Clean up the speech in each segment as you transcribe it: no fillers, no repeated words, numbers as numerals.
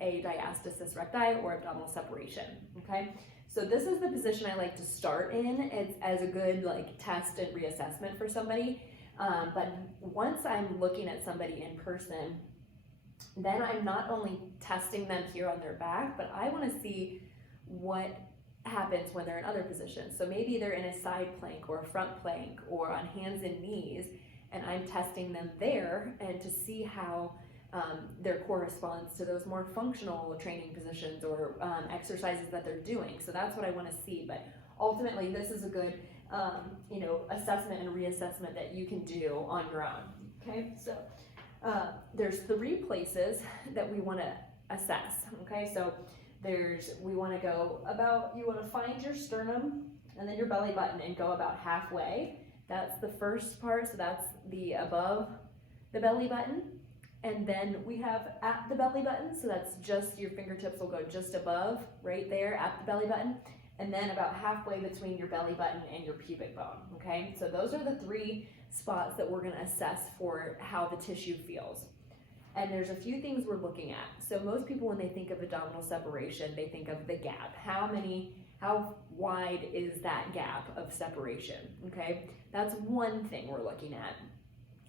a diastasis recti or abdominal separation, okay? So this is the position I like to start in. It's as a good like test and reassessment for somebody. But once I'm looking at somebody in person, then I'm not only testing them here on their back, but I want to see what happens when they're in other positions. So maybe they're in a side plank or a front plank or on hands and knees, and I'm testing them there and to see how their core responds to those more functional training positions or exercises that they're doing. So that's what I want to see. But ultimately, this is a good assessment and reassessment that you can do on your own. Okay, so there's 3 places that we want to assess. Okay, so we want to go about, you want to find your sternum and then your belly button and go about halfway. That's the first part, so that's the above the belly button. And then we have at the belly button, so that's just your fingertips will go just above, right there at the belly button. And then about halfway between your belly button and your pubic bone, okay? So those are the 3 spots that we're gonna assess for how the tissue feels. And there's a few things we're looking at. So most people, when they think of abdominal separation, they think of the gap. How wide is that gap of separation, okay? That's one thing we're looking at.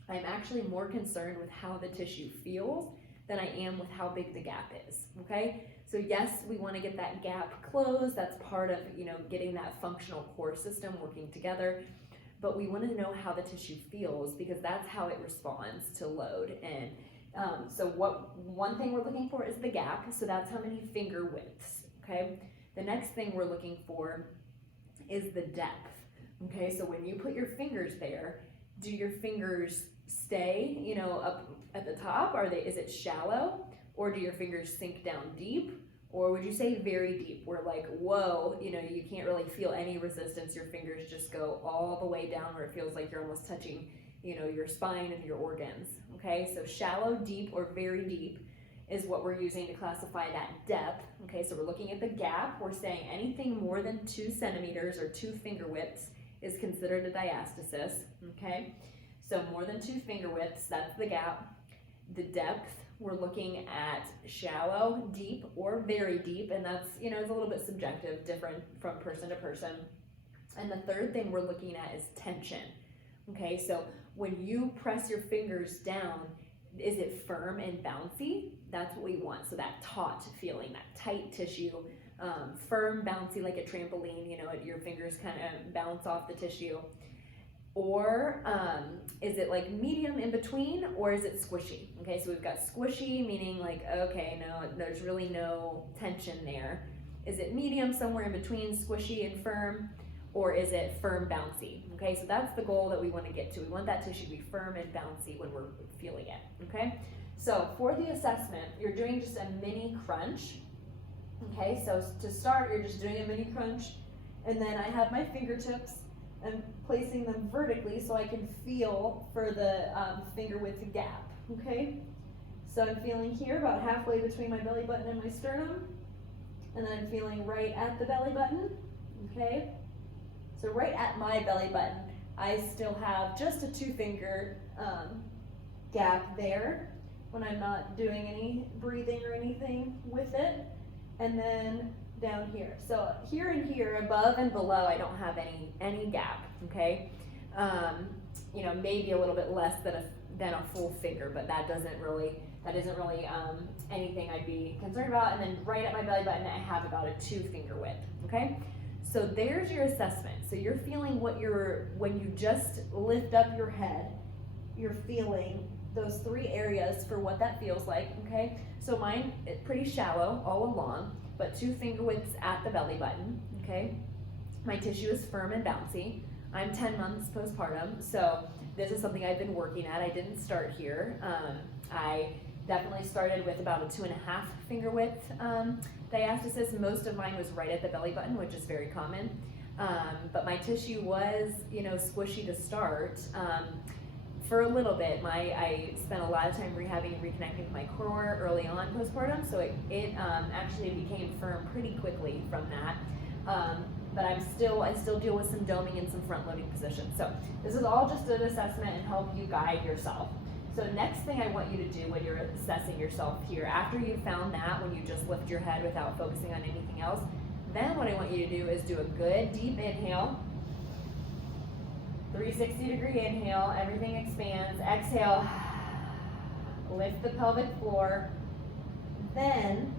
I'm actually more concerned with how the tissue feels than I am with how big the gap is, okay? So yes, we want to get that gap closed. That's part of, getting that functional core system working together. But we want to know how the tissue feels because that's how it responds to load. And so one thing we're looking for is the gap. So that's how many finger widths, okay? The next thing we're looking for is the depth, okay? So when you put your fingers there, do your fingers stay, up at the top? Is it shallow? Or do your fingers sink down deep? Or would you say very deep, where like, whoa, you can't really feel any resistance. Your fingers just go all the way down where it feels like you're almost touching, your spine and your organs, okay? So shallow, deep, or very deep is what we're using to classify that depth, okay? So we're looking at the gap. We're saying anything more than 2 centimeters or 2 finger widths is considered a diastasis, okay? So more than 2 finger widths, that's the gap. The depth, we're looking at shallow, deep, or very deep, and that's, it's a little bit subjective, different from person to person. And the third thing we're looking at is tension, okay? So when you press your fingers down, is it firm and bouncy? That's what we want, so that taut feeling, that tight tissue, firm, bouncy like a trampoline, your fingers kind of bounce off the tissue. Or is it like medium in between, or is it squishy? Okay, so we've got squishy, meaning like, okay, no, there's really no tension there. Is it medium, somewhere in between squishy and firm, or is it firm, bouncy? Okay, so that's the goal that we want to get to. We want that tissue to be firm and bouncy when we're feeling it, okay? So for the assessment, you're doing just a mini crunch. Okay, so to start, you're just doing a mini crunch, and then I have my fingertips and placing them vertically so I can feel for the finger width gap, okay? So I'm feeling here about halfway between my belly button and my sternum, and then I'm feeling right at the belly button, okay? So right at my belly button, I still have just a 2-finger gap there when I'm not doing any breathing or anything with it. And then down here. So here and here, above and below, I don't have any gap, okay? Maybe a little bit less than a full finger, but that isn't really anything I'd be concerned about. And then right at my belly button, I have about a 2-finger width, okay? So there's your assessment. So you're feeling when you just lift up your head, you're feeling those 3 areas for what that feels like, okay? So mine is pretty shallow all along, but 2 finger widths at the belly button, okay? My tissue is firm and bouncy. I'm 10 months postpartum, so this is something I've been working at. I didn't start here. I definitely started with about a 2.5 finger width diastasis. Most of mine was right at the belly button, which is very common. But my tissue was, squishy to start. For a little bit, I spent a lot of time rehabbing and reconnecting with my core early on postpartum, so it actually became firm pretty quickly from that. But I still deal with some doming and some front loading positions. So this is all just an assessment and help you guide yourself. So next thing I want you to do when you're assessing yourself here, after you've found that, when you just lift your head without focusing on anything else, then what I want you to do is do a good deep inhale, 360-degree inhale, everything expands. Exhale, lift the pelvic floor, then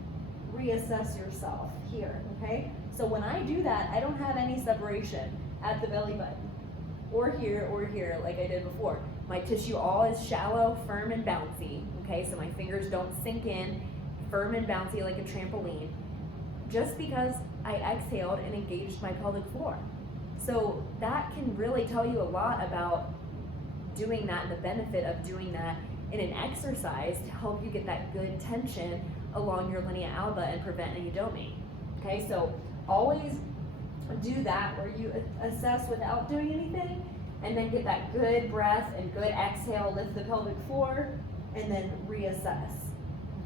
reassess yourself here, okay? So when I do that, I don't have any separation at the belly button, or here, like I did before. My tissue all is shallow, firm, and bouncy, okay? So my fingers don't sink in, firm and bouncy like a trampoline, just because I exhaled and engaged my pelvic floor. So that can really tell you a lot about doing that and the benefit of doing that in an exercise to help you get that good tension along your linea alba and prevent any doming. Okay, so always do that where you assess without doing anything, and then get that good breath and good exhale, lift the pelvic floor, and then reassess.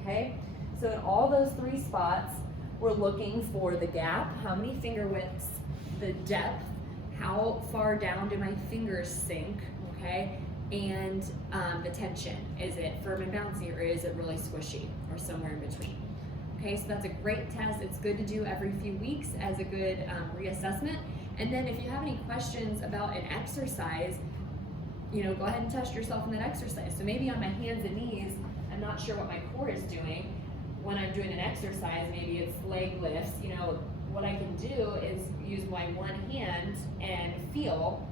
Okay, so in all those three spots, we're looking for the gap, how many finger widths, the depth, how far down do my fingers sink, okay, and the tension. Is it firm and bouncy, or is it really squishy, or somewhere in between? Okay, so that's a great test. It's good to do every few weeks as a good reassessment. And then if you have any questions about an exercise, go ahead and test yourself in that exercise. So maybe on my hands and knees, I'm not sure what my core is doing. When I'm doing an exercise, maybe it's leg lifts, what I can do is use my one hand and feel,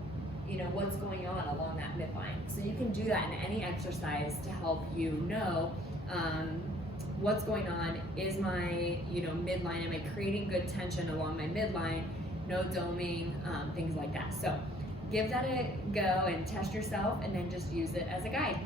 what's going on along that midline. So you can do that in any exercise to help you know what's going on. Is my, midline, am I creating good tension along my midline? No doming, things like that. So give that a go and test yourself, and then just use it as a guide.